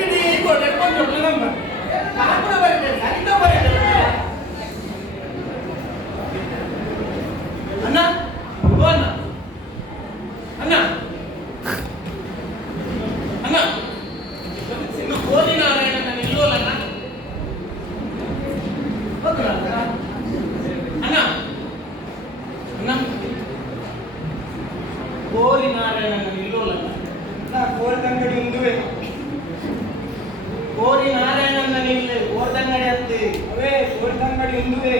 ಇಡೀ ಕೋಟೆ ಕೊಂಡು ನಮ್ಮ ಕಾಪುರ ಬರುತ್ತೆ ಸರಿತ ಬರುತ್ತೆ ಅಣ್ಣ ಓ ಅಣ್ಣ ಅಣ್ಣ ಅಣ್ಣ ಇನ್ನು ಕೋರಿ ನಾರಾಯಣ ನಿಲ್ಲೋಲ್ಲ ಅಣ್ಣ ಅಣ್ಣ ಅಣ್ಣ ಕೋರಿ ನಾರಾಯಣ ನಿಲ್ಲೋಲ್ಲ ಕೋರಿ ಅಂಗಡಿ ಮುಂದುವೆ ಕೋರಿ ನಾರಾಯಣನ ನಿಲ್ಲೆ ಕೋರ್ದಂಗಡಿ ಅಂತೆ ಅವೇ ಕೋರ್ದಂಗಡಿ ಮುಂದುವೆ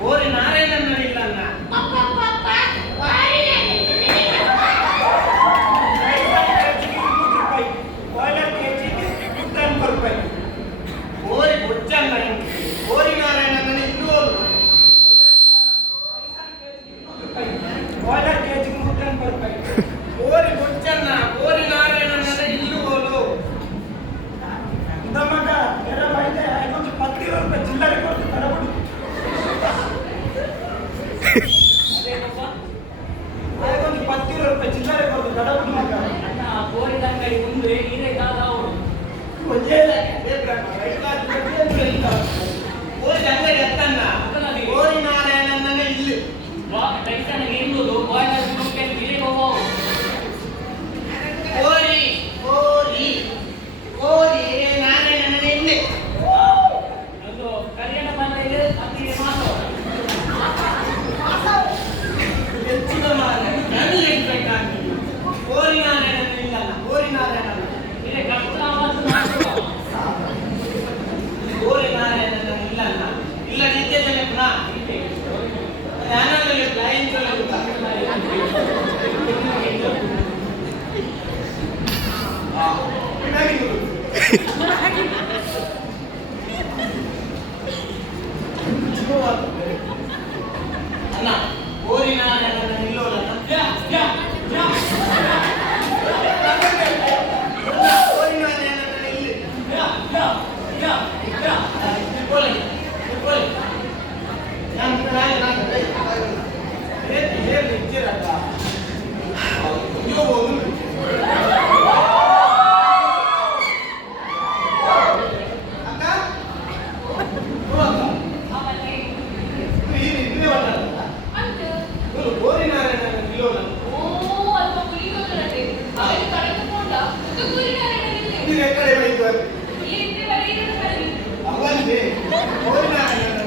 ಕೋರಿ ನಾರಾಯಣನ ನಿಲ್ಲನ್ನ ಕೋರಿ ಬೊಚ್ಚನ್ನ ಕೋರಿ ನಾರಾಯಣನ ನಿಲ್ಲೋಲು ಕೋರಿ ಬೊಚ್ಚನ್ನ ಕೋರಿ ನಾರಾಯಣನ ನಿಲ್ಲುವೋಲು ನಮಗ ಎರ ಬೈದೆ 10 ರೂಪಾಯಿ ಚಿಲ್ಲರೆ ಕೊಟ್ಟು ತರಬಿಡು ಅದಕ್ಕೊಂದು 10 ರೂಪಾಯಿ ಚಿಲ್ಲರೆ ಕೊಟ್ಟು ತರಬಿಡು ಮಗ ಅಣ್ಣ ಕೋರಿ ಅಂಗಡಿ ಮುಂದೆ ನೀರೇ ಕಾದವರು ಕೋರಿ ಅಂಗಡಿ ಅತ್ತನ್ನ ಕೋರಿ ನಾರಾಯಣನ ಇಲ್ಲಿ ಟೈಸನ್ಗೆ ಎಂಬುದು ಬಾಯ್ಲರ್ ಮುಖ್ಯ ನೀರೇ ಹೋಗೋ ಕೋರಿ ಕೋರಿ ಕೋರಿ ನಾರಾಯಣನ ಇಲ್ಲಿ ಒಂದು ಕರಿಯನ ಬಂದಿದೆ ಅತ್ತಿಗೆ ಮಾತು ಹೆಚ್ಚಿನ ನನಗೆ ಇಟ್ಬೇಕಾಗಿ ಕೋರಿ ನಾರಾಯಣನ ಇಲ್ಲಲ್ಲ ಕೋರಿ ನಾರಾಯಣನ ಇದೆ ಕರ್ತಾವಾಸ ಮಾಡುವ ಕೋರಿ ನಾರಾಯಣನ ಇಲ್ಲಲ್ಲ ಇಲ್ಲ ನಿತ್ಯದಲ್ಲಿ ಪುನಃ ಜ್ಞಾನದಲ್ಲಿ ಲೈನ್ ಅಣ್ಣ ಕೋರಿ ನಾರಾಯಣನ ನಿಲ್ಲೋಲ್ಲ ಕೋರಿ ನಾರಾಯಣನ ಇಲ್ಲಿ ಕೋರಿ ನಾರಾಯಣನ ನಿಲ್ಲೋಲ್ಲ ಕಡೆ ಬೈತು ಅವನಿಗೆ ಕೋರಿ ನಾರಾಯಣನ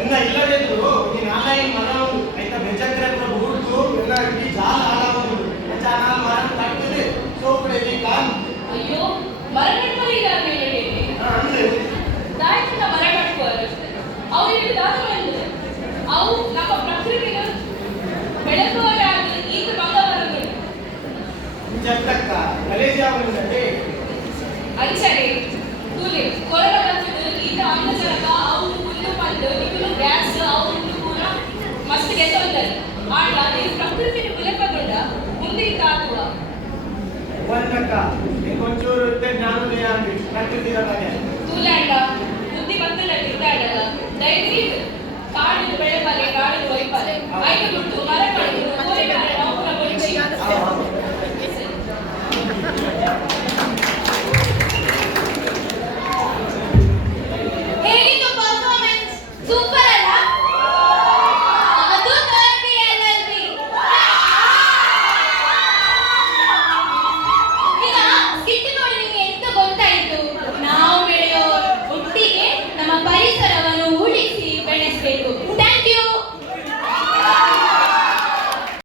ಎಲ್ಲ ಇಲ್ಲದಿದ್ರು ಈ ನಾಲ್ಕು ಮರ ಉಂಟು ಆಯ್ತಾ ಬೆಜಗ್ರ ಹುಡುಕು ಎಲ್ಲ ಇಡೀ ಜಾಲ ಆಳ ಉಂಟು ಜಾಲ ಮರ ತಟ್ಟದೆ ಸೋಪಡೆಗೆ ಕಾಲು ಅಯ್ಯೋ ಮರ ಕಟ್ಕೊಳ್ಳಿ ಅಂದ್ರೆ ದಾಯಿಸಿದ ಮರ ಕಟ್ಕೋರು ಅವರಿಗೆ ದಾಸವಾಗಿದೆ ಅವು ನಮ್ಮ ಪ್ರಕೃತಿಗೆ ಬೆಳಕುವರಾಗಿ ಈಗ ಬಂದವರಗಳು ಜಟ್ಟಕ್ಕ ಕಲೇಜಾವನಿದೆ ಅಂಚನೆ ಕೂಲಿ ಕೊರಡ ಬಂದಿದ್ದು ಈಗ ಆಮ್ಲಜನಕ ಅವು ಹುಲ್ಲು ಬಂದು ನಿಮ್ಮನ್ನು ಗ್ಯಾಸ್ ಅವು ಕೂಡ ಮಸ್ತ್ ಗೆದ್ದೊಂದರು ಆಡ ನೀವು ಪ್ರಕೃತಿನ ವಿಲೇಪಗೊಂಡ ಮುಂದೆ ಕಾಕುವ ಒಂದಕ್ಕ ಒಂಚೂರು ಜ್ಞಾನೋದಯ ಆಗಲಿ ಪ್ರಕೃತಿಯ ಬಗ್ಗೆ ತೂಲಾಂಡ ಬುದ್ಧಿ ಬಂದಲ್ಲ ತಿದ್ದಾಡಲ್ಲ ದಯವಿಟ್ಟು ಕಾಡಿನ ಬೆಳೆ ಮರೆ ಕಾಡಿನ ವೈಫಲ್ಯ ಐದು ದುಡ್ಡು ಮರ